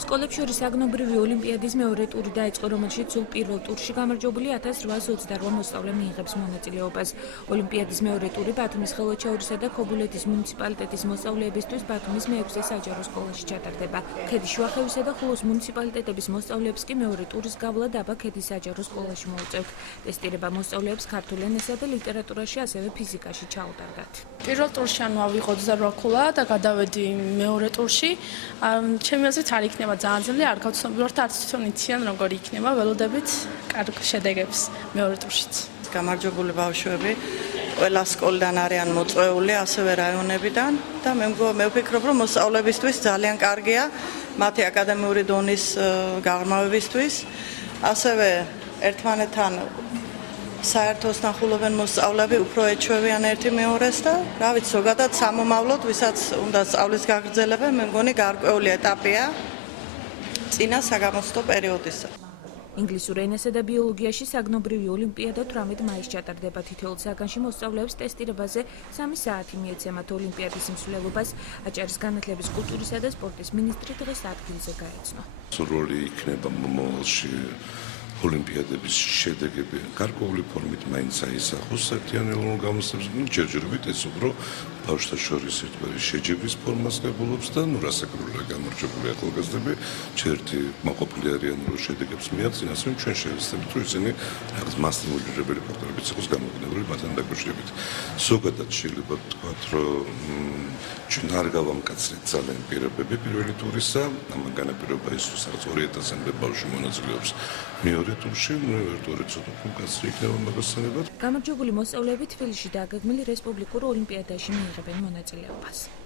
სკოლებს შორის საგნობრივი ოლიმპიადის მეორე ტური დაიწყო, რომელშიც სულ პირველ ტურში გამარჯვებული 1828 მოსწავლე მიიღებს მონაწილეობას. ოლიმპიადის მეორე ტური ბათუმის ხელვაჩაურისა და ქობულეთის მუნიციპალიტეტის მოსწავლეებისთვის ბათუმის მეექვსე საჯარო სკოლაში ჩატარდება. ქედის შუახევისა და ხულოს მუნიციპალიტეტების მოსწავლეებს კი მეორე ტურის გავლა დაბა ქედის საჯარო სკოლაში მოუწევთ. ტესტირება მოსწავლეებს ქართულ ენასა და ლიტერატურაში, ასევე ფიზიკაში ჩაუტარდათ. პირველ ტურში ვიყო 28 ქულა და გადავედი მეორე ტურში. ჩემი აზრით არ იქნება ძალიან ძნელი, არ გავცნობიეროთ, არც თვითონ იციან როგორი იქნება, ველოდებით კარგ შედეგებს მეორე ტურშიც. გამარჯვებული ბავშვები ყველა სკოლიდან არიან მოწვეული, ასევე რაიონებიდან და მე ვფიქრობ, რომ მოსწავლებისთვის ძალიან კარგია მათი აკადემიური დონის გაღრმავებისთვის, ასევე ერთმანეთთან საერთოს ნახულობენ მოსწავლეები, უფრო ეჩვევიან ერთი მეორეს და რა ვიცი, ზოგადად სამომავლოდ, ვისაც უნდა სწავლის გაგრძელება, მე მგონი გარკვეული ეტაპია წინა საგამოცდო პერიოდისა. ინგლისურ ენასა და ბიოლოგიაში საგნობრივი ოლიმპიადა 18 მაისს ჩატარდება. თითოეულ საგანში მოსწავლეებს ტესტირებაზე 3 საათი მიეცემათ. ოლიმპიადის მსვლელობას აჭარის განათლების, კულტურისა და სპორტის მინისტრი დღეს ადგილზე გაეცნო. სურვილი იქნება მომავალში ოლიმპიადების შედეგები გარკვეული ფორმით მაინც აისახოს საერთიანელოვნურ გამოსცემს, ჯერჯერობით ეს უფრო ბავშვთა შორის ერთგვარი შეჯიბრის ფორმას გაბოლობს და რასაკვირველია გამარჯვებული ახალგაზრდები ჩერტი მაყოფილი არიან, რომ შედეგებს მიაღწიონ, ასე რომ ჩვენ შევეცდებით, რომ ისინი რაღაც მასტიმულირებელი ფაქტორებიც იყოს გამოყენებული მათთან დაკავშირებით. ზოგადად შეიძლება ვთქვათ, რომ ჩვენ არ გავამკაცრეთ ძალიან პირობები პირველი ტურისა, ამან განაპირობა ის, რომ სადღაც 2000-მდე ბავშვი მონაწილეობს მეორე ტურში, მეორე ცოტა მკაცრი იქნება მაგასთანებად. გამარჯვებული მოსწავლეები თბილისში და აგეგმილ რესპუბლიკურ ოლიმპიადაში მიიღებენ მონაწილეობას.